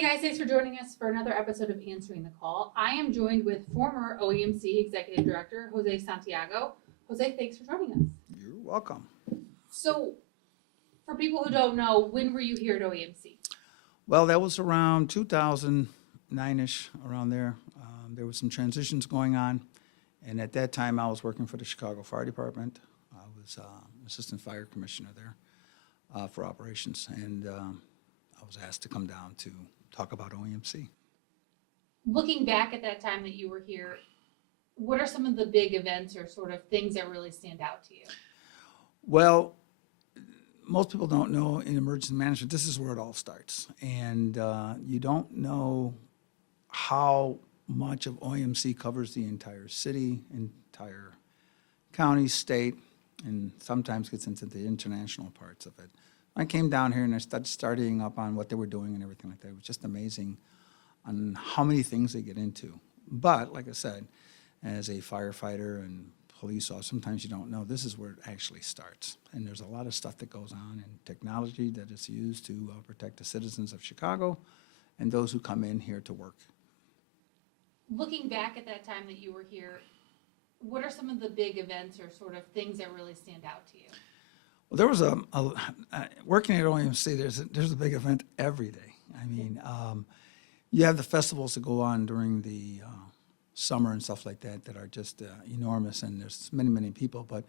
Hey guys, thanks for joining us for another episode of Answering the Call. I am joined with former OEMC Executive Director Jose Santiago. Jose, thanks for joining us. You're welcome. So, for people who don't know, when were you here at OEMC? Well, that was around 2009-ish, around there. There were some transitions going on, and at that time I was working for the Chicago Fire Department. I was Assistant Fire Commissioner there for operations, and I was asked to come down to talk about OEMC. Looking back at that time that you were here, what are some of the big events or sort of things that really stand out to you? Well, most people don't know in emergency management, this is where it all starts. And you don't know how much of OEMC covers the entire city, entire county, state, and sometimes gets into the international parts of it. I came down here and I started studying up on what they were doing and everything like that. It was just amazing on how many things they get into. But, like I said, as a firefighter and police officer, sometimes you don't know. This is where it actually starts. And there's a lot of stuff that goes on and technology that is used to protect the citizens of Chicago and those who come in here to work. Looking back at that time that you were here, what are some of the big events or sort of things that really stand out to you? Well, there was working at OEMC, there's a big event every day. I mean, you have the festivals that go on during the summer and stuff like that that are just enormous, and there's many, many people. But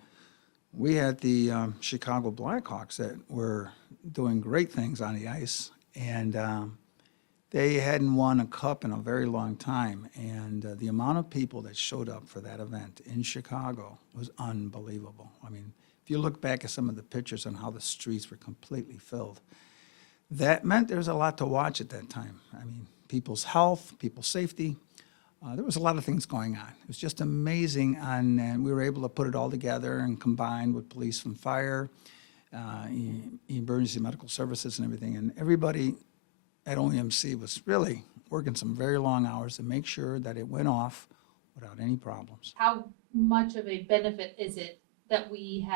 we had the Chicago Blackhawks that were doing great things on the ice, and they hadn't won a cup in a very long time. And the amount of people that showed up for that event in Chicago was unbelievable. I mean, if you look back at some of the pictures on how the streets were completely filled, that meant there was a lot to watch at that time. I mean, people's health, people's safety. There was a lot of things going on. It was just amazing, and we were able to put it all together and combine with police and fire, emergency medical services and everything. And everybody at OEMC was really working some very long hours to make sure that it went off without any problems. How much of a benefit is it that we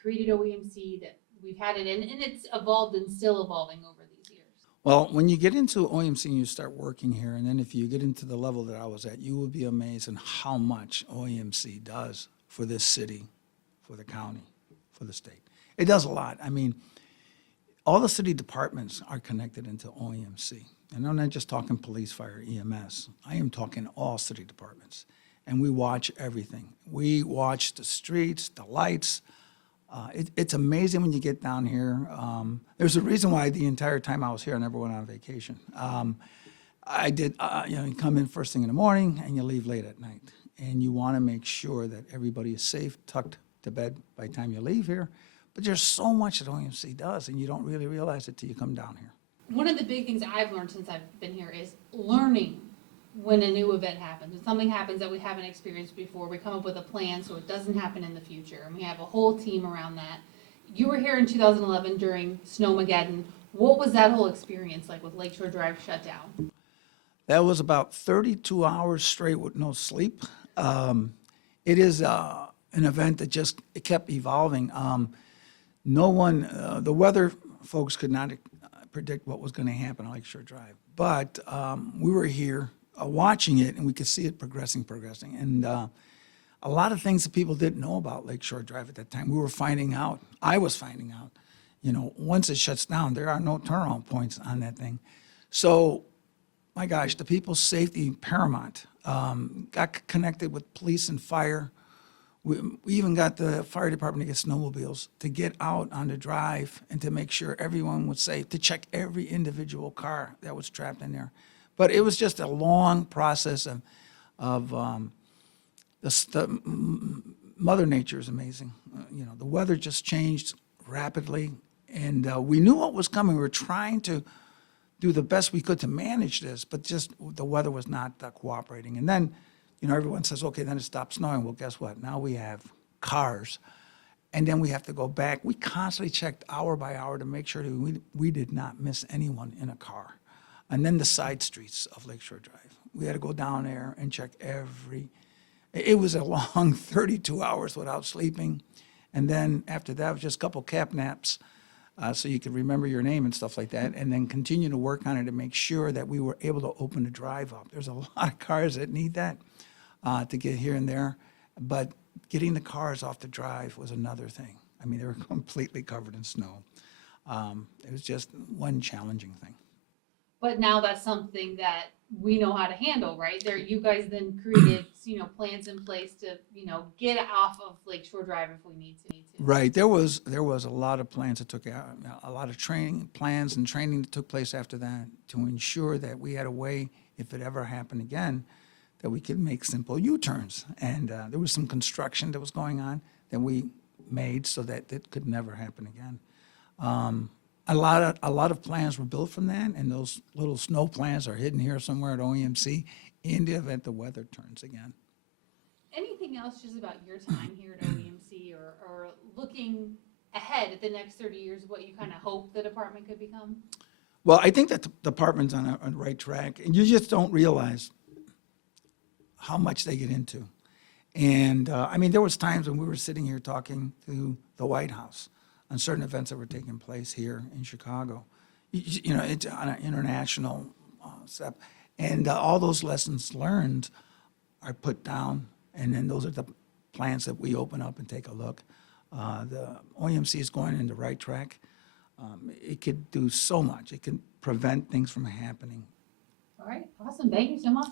created OEMC, that we've had it, and it's evolved and still evolving over these years? Well, when you get into OEMC and you start working here, and then if you get into the level that I was at, you will be amazed at how much OEMC does for this city, for the county, for the state. It does a lot. I mean, all the city departments are connected into OEMC. And I'm not just talking police, fire, EMS. I am talking all city departments. And we watch everything. We watch the streets, the lights. It's amazing when you get down here. There's a reason why the entire time I was here, I never went on vacation. I did, you come in first thing in the morning and you leave late at night. And you want to make sure that everybody is safe, tucked to bed by the time you leave here. But there's so much that OEMC does, and you don't really realize it till you come down here. One of the big things I've learned since I've been here is learning when a new event happens. When something happens that we haven't experienced before, we come up with a plan so it doesn't happen in the future, and we have a whole team around that. You were here in 2011 during Snowmageddon. What was that whole experience like with Lakeshore Drive shut down? That was about 32 hours straight with no sleep. It is an event that just it kept evolving. No one, the weather folks could not predict what was going to happen on Lakeshore Drive. But we were here watching it, and we could see it progressing. And a lot of things that people didn't know about Lakeshore Drive at that time, we were finding out. I was finding out. You know, once it shuts down, there are no turnaround points on that thing. So, my gosh, the people's safety paramount. Got connected with police and fire. We even got the fire department to get snowmobiles to get out on the drive and to make sure everyone was safe, to check every individual car that was trapped in there. But it was just a long process of Mother Nature is amazing. You know, the weather just changed rapidly, and we knew what was coming. We were trying to do the best we could to manage this, but just the weather was not cooperating. And then, you know, everyone says, okay, then it stopped snowing. Well, guess what? Now we have cars, and then we have to go back. We constantly checked hour by hour to make sure that we did not miss anyone in a car. And then the side streets of Lakeshore Drive. We had to go down there and check it was a long 32 hours without sleeping. And then after that, it was just a couple cap naps so you could remember your name and stuff like that, and then continue to work on it to make sure that we were able to open the drive up. There's a lot of cars that need that to get here and there, but getting the cars off the drive was another thing. I mean, they were completely covered in snow. It was just one challenging thing. But now that's something that we know how to handle, right? There, you guys then created, plans in place to, get off of Lakeshore Drive if we need to. Right. There was a lot of plans that took out, a lot of training plans and training that took place after that to ensure that we had a way, if it ever happened again, that we could make simple U-turns. And there was some construction that was going on that we made so that it could never happen again. A lot of plans were built from that, and those little snow plans are hidden here somewhere at OEMC in the event the weather turns again. Anything else just about your time here at OEMC or looking ahead at the next 30 years, what you kind of hope the department could become? Well, I think that the department's on the right track, and you just don't realize how much they get into. And I mean, there was times when we were sitting here talking to the White House on certain events that were taking place here in Chicago. It's on an international step. And all those lessons learned are put down, and then those are the plans that we open up and take a look. The OEMC is going in the right track. It could do so much. It can prevent things from happening. All right, awesome. Thank you so much.